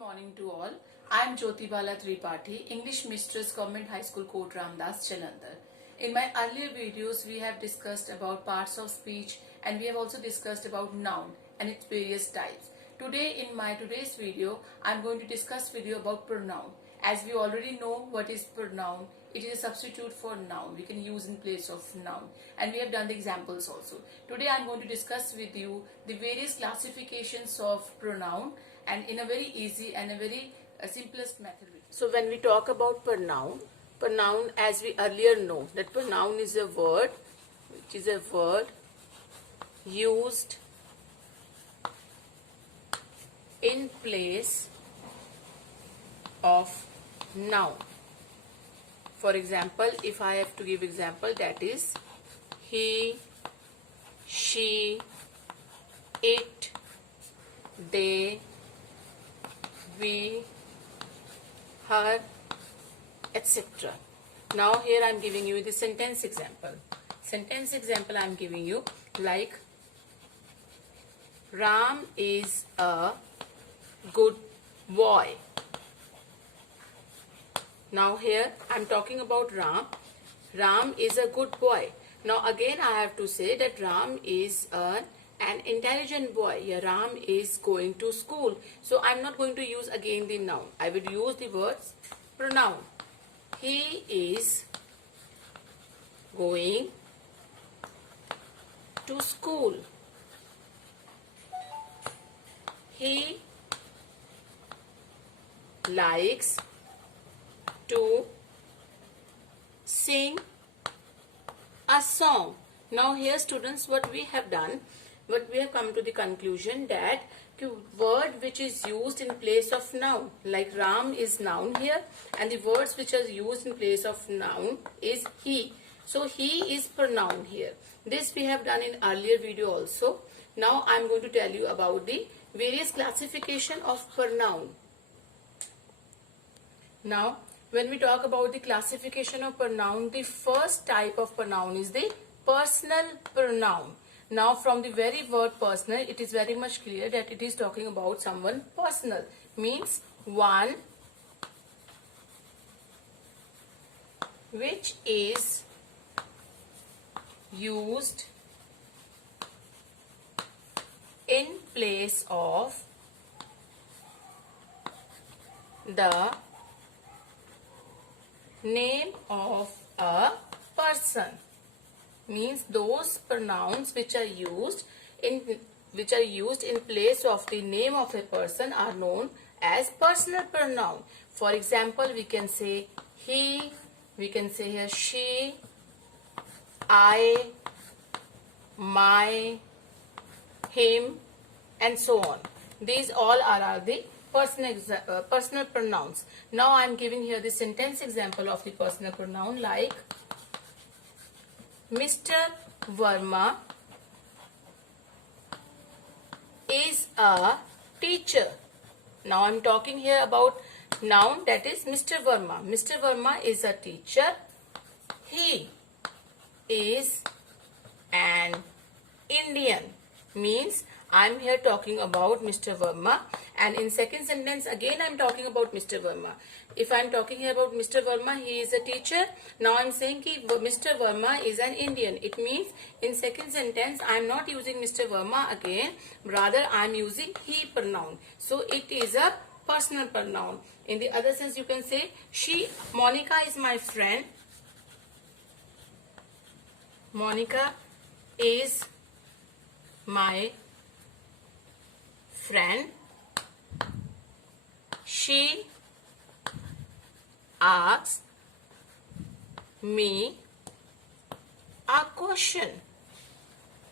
morning to all. I am Jyoti Bala Tripathi, English Mistress, Government High School, Kot Ramdas, Jalandhar. In my earlier videos, we have discussed about parts of speech and we have also discussed about noun and its various types. Today, in my today's video, I am going to discuss video about pronoun. As we already know what is pronoun, it is a substitute for noun. We can use in place of noun. And we have done the examples also. Today I am going to discuss with you the various classifications of pronoun and in a very easy and a very simplest method. So when we talk about pronoun as we earlier know that pronoun is a word which is a word used in place of noun. For example, if I have to give example, that is he, she, it, they, we, her, etc. Now here I am giving you the sentence example. Sentence example I am giving you like Ram is a good boy. Now here I am talking about Ram. Ram is a good boy. Now again I have to say that Ram is an intelligent boy. Here Ram is going to school. So I am not going to use again the noun. I will use the words pronoun. He is going to school. He likes to sing a song. Now here students, what we have done, what we have come to the conclusion that the word which is used in place of noun, like Ram is noun here, and the words which are used in place of noun is he. So he is pronoun here. This we have done in earlier video also. Now I am going to tell you about the various classification of pronoun. Now when we talk about the classification of pronoun, the first type of pronoun is the personal pronoun. Now from the very word personal, it is very much clear that it is talking about someone personal. Means one which is used in place of the name of a person. Means those pronouns which are used in place of the name of a person are known as personal pronoun. For example, we can say he, we can say here she, I, my, him, and so on. These all are the personal pronouns. Now I am giving here the sentence example of the personal pronoun like Mr. Verma is a teacher. Now I am talking here about noun, that is Mr. Verma. Mr. Verma is a teacher. He is an Indian. Means I am here talking about Mr. Verma, and in second sentence again I am talking about Mr. Verma. If I am talking here about Mr. Verma, he is a teacher. Now I am saying that Mr. Verma is an Indian. It means in second sentence I am not using Mr. Verma again, rather I am using he pronoun. So it is a personal pronoun. In the other sense you can say Monica is my friend. Monica is my friend. She asked me a question.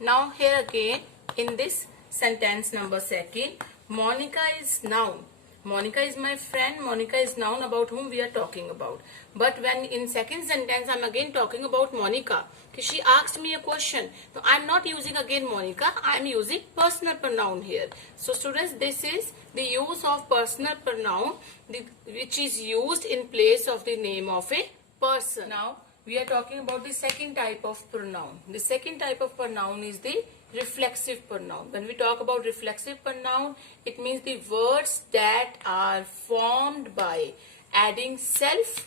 Now here again in this sentence number second, Monica is noun. Monica is my friend. Monica is noun about whom we are talking about. But when in second sentence I am again talking about Monica, she asked me a question. So I am not using again Monica. I am using personal pronoun here. So students, this is the use of personal pronoun which is used in place of the name of a person. Now we are talking about the second type of pronoun. The second type of pronoun is the reflexive pronoun. When we talk about reflexive pronoun, it means the words that are formed by adding self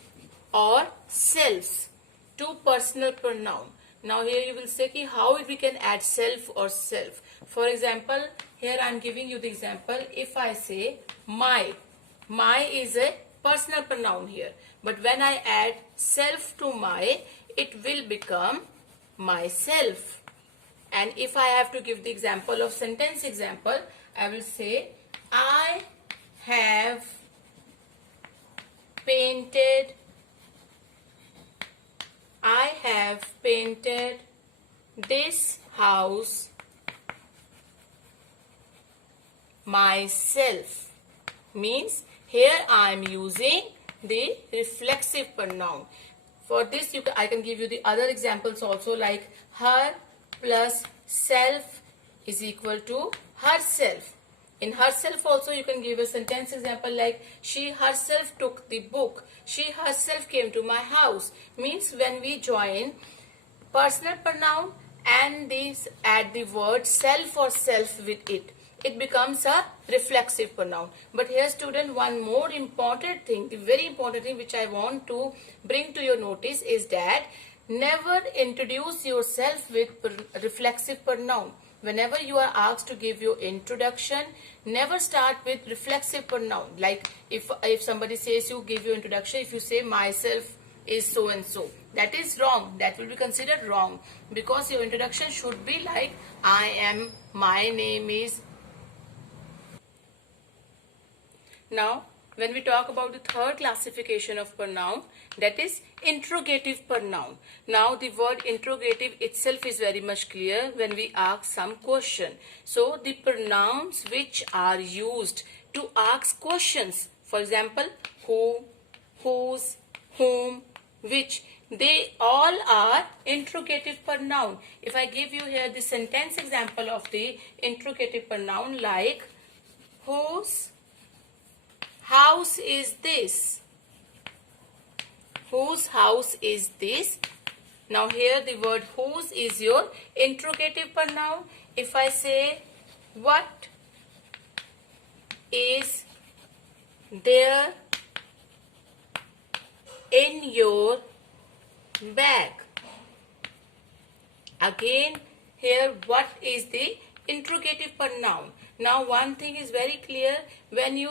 or selves to personal pronoun. Now here you will say ki how we can add self or self. For example, here I am giving you the example. If I say my is a personal pronoun here. But when I add self to my, it will become myself. And if I have to give the example of sentence example, I will say I have painted this house myself. Means here I am using the reflexive pronoun. For this I can give you the other examples also, like her plus self is equal to herself. In herself also you can give a sentence example like she herself took the book. She herself came to my house. Means when we join personal pronoun and these add the word self or self with it, it becomes a reflexive pronoun. But here student, one more important thing, the very important thing which I want to bring to your notice is that never introduce yourself with reflexive pronoun. Whenever you are asked to give your introduction, never start with reflexive pronoun. Like if somebody says you give your introduction, if you say myself is so and so, that is wrong. That will be considered wrong, because your introduction should be like I am, my name is. Now, when we talk about the third classification of pronoun, that is interrogative pronoun. Now, the word interrogative itself is very much clear when we ask some question. So, the pronouns which are used to ask questions, for example, who, whose, whom, which, they all are interrogative pronoun. If I give you here the sentence example of the interrogative pronoun, like whose house is this? Whose house is this? Now here the word whose is your interrogative pronoun. If I say what is there in your bag? Again here what is the interrogative pronoun? Now one thing is very clear, when you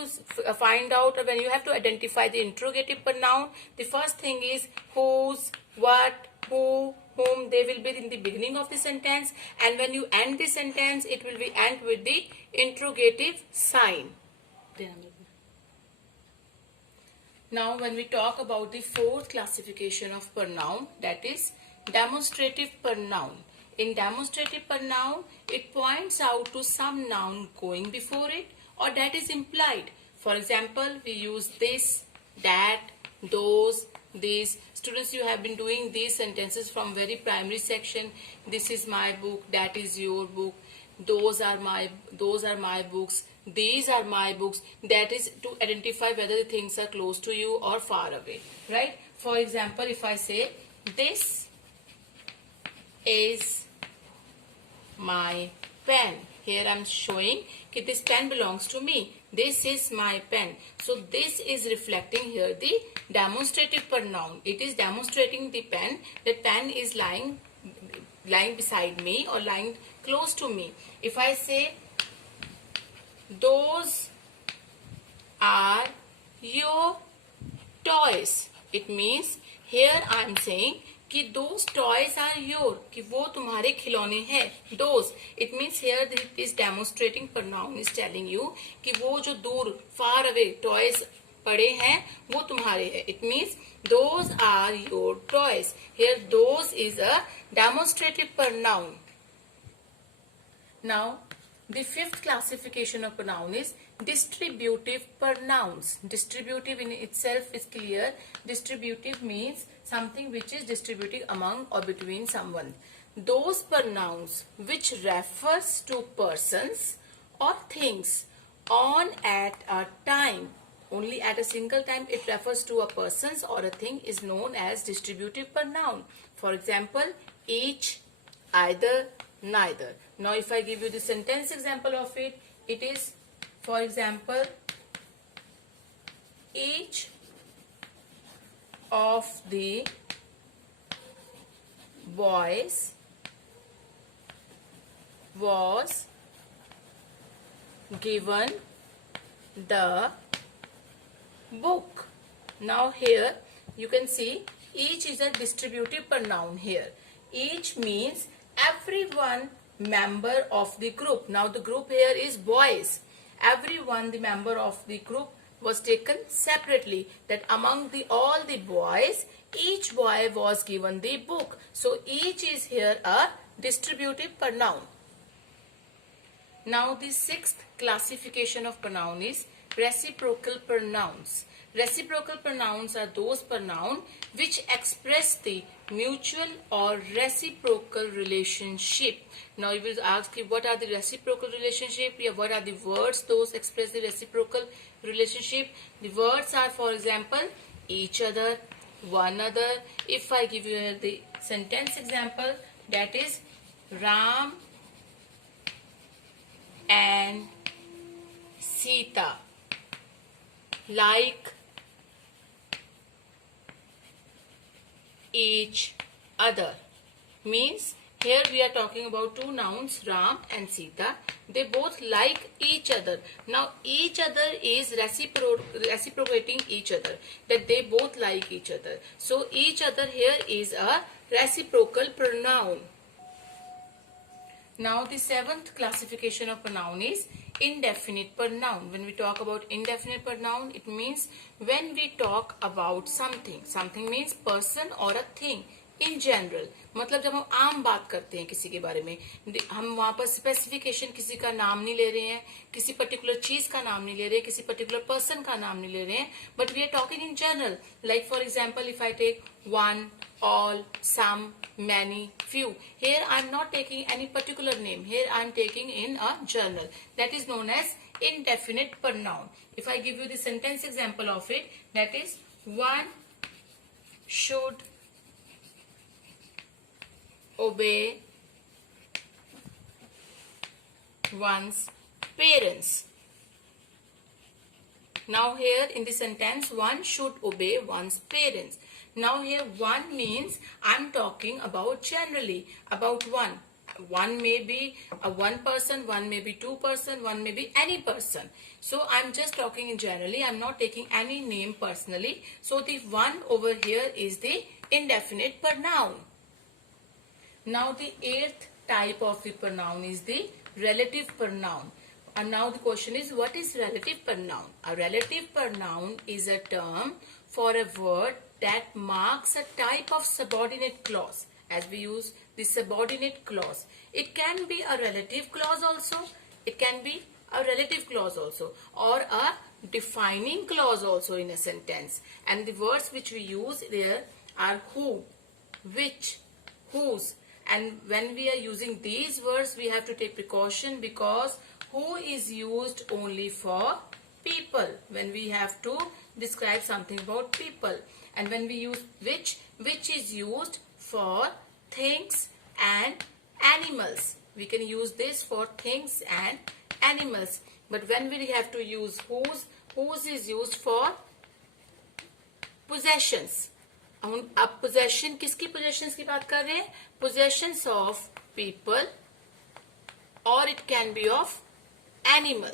find out or when you have to identify the interrogative pronoun, the first thing is whose, what, who, whom. They will be in the beginning of the sentence, and when you end the sentence it will be end with the interrogative sign. Now when we talk about the fourth classification of pronoun, that is demonstrative pronoun. In demonstrative pronoun, it points out to some noun going before it or that is implied. For example, we use this, that, those, these. Students, you have been doing these sentences from very primary section. This is my book, that is your book. Those are my books. These are my books. That is to identify whether the things are close to you or far away, right? For example, if I say this is my pen, here I am showing that this pen belongs to me. This is my pen. So this is reflecting here the demonstrative pronoun. It is demonstrating the pen. The pen is lying beside me or lying close to me. If I say those are your toys, it means here I am saying कि those toys are your, कि वो तुम्हारे खिलौने हैं. Those, it means here this demonstrating pronoun is telling you कि वो जो दूर, far away toys पड़े हैं वो तुम्हारे हैं. It means those are your toys. Here those is a demonstrative pronoun. Now the fifth classification of pronoun is distributive pronouns. Distributive in itself is clear. Distributive means something which is distributed among or between someone. Those pronouns which refers to persons or things on at a time, only at a single time it refers to a persons or a thing, is known as distributive pronoun. For example, each, either, neither. Now if I give you the sentence example of it, it is, for example, each of the boys was given the book. Now here you can see each is a distributive pronoun here. Each means everyone member of the group. Now the group here is boys. Everyone, the member of the group, was taken separately. That among all the boys, each boy was given the book. So each is here a distributive pronoun. Now the sixth classification of pronoun is reciprocal pronouns. Reciprocal pronouns are those pronouns which express the mutual or reciprocal relationship. Now you will ask, what are the reciprocal relationship? Yeah, what are the words those express the reciprocal relationship? The words are, for example, each other, one other. If I give you the sentence example, that is Ram and Sita like each other. Means here we are talking about two nouns, Ram and Sita. They both like each other. Now each other is reciprocating each other, that they both like each other. So each other here is a reciprocal pronoun. Now the seventh classification of pronoun is indefinite pronoun. When we talk about indefinite pronoun, it means when we talk about something. Something means person or a thing in general. मतलब जब हम आम बात करते हैं किसी के बारे में, हम वहाँ पर स्पेसिफिकेशन किसी का नाम नहीं ले रहे हैं, किसी पर्टिकुलर चीज का नाम नहीं ले रहे हैं, किसी पर्टिकुलर पर्सन का नाम नहीं ले रहे हैं, but we are talking in general. Like for example, if I take one, all, some, many, few. Here I am not taking any particular name. Here I am taking in a general. That is known as indefinite pronoun. If I give you the sentence example of it, that is one should obey one's parents. Now here in the sentence, one should obey one's parents. Now here one means I'm talking about generally, about one. One may be a one person, one may be two person, one may be any person. So I'm just talking in generally. I'm not taking any name personally. So the one over here is the indefinite pronoun. Now the eighth type of the pronoun is the relative pronoun. And now the question is, what is relative pronoun? A relative pronoun is a term for a word that marks a type of subordinate clause, as we use the subordinate clause. It can be a relative clause also, it can be a relative clause also, or a defining clause also in a sentence. And the words which we use there are who, which, whose. And when we are using these words, we have to take precaution, because who is used only for people when we have to describe something about people. And when we use which is used for things and animals. We can use this for things and animals. But when we have to use whose is used for possessions. अब possession, किसकी possessions की बात कर रहे हैं? Possessions of people, or it can be of animal.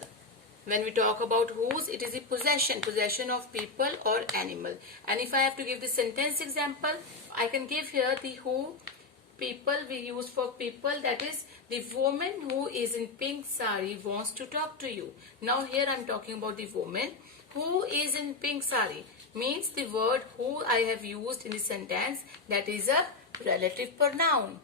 When we talk about whose, it is a possession of people or animal. And if I have to give the sentence example, I can give here the who, people we use for people, that is the woman who is in pink sari wants to talk to you. Now here I am talking about the woman who is in pink sari, means the word who I have used in the sentence, that is a relative pronoun.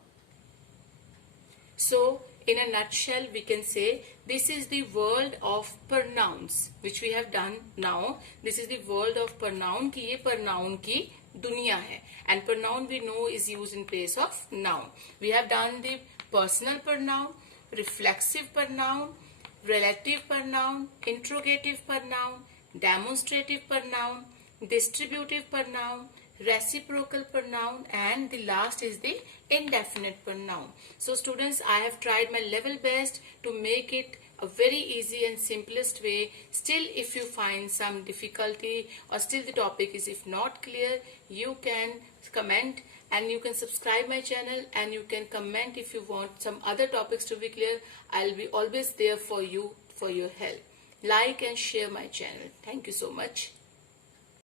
So in a nutshell, we can say this is the world of pronouns which we have done now. This is the world of pronoun कि ये pronoun की दुनिया है. And pronoun we know is used in place of noun. We have done the personal pronoun, reflexive pronoun, relative pronoun, interrogative pronoun, demonstrative pronoun, distributive pronoun, reciprocal pronoun, and the last is the indefinite pronoun. So students, I have tried my level best to make it a very easy and simplest way. Still, if you find some difficulty or still the topic is if not clear, you can comment and you can subscribe my channel and you can comment if you want some other topics to be clear. I'll be always there for you for your help. Like and share my channel. Thank you so much.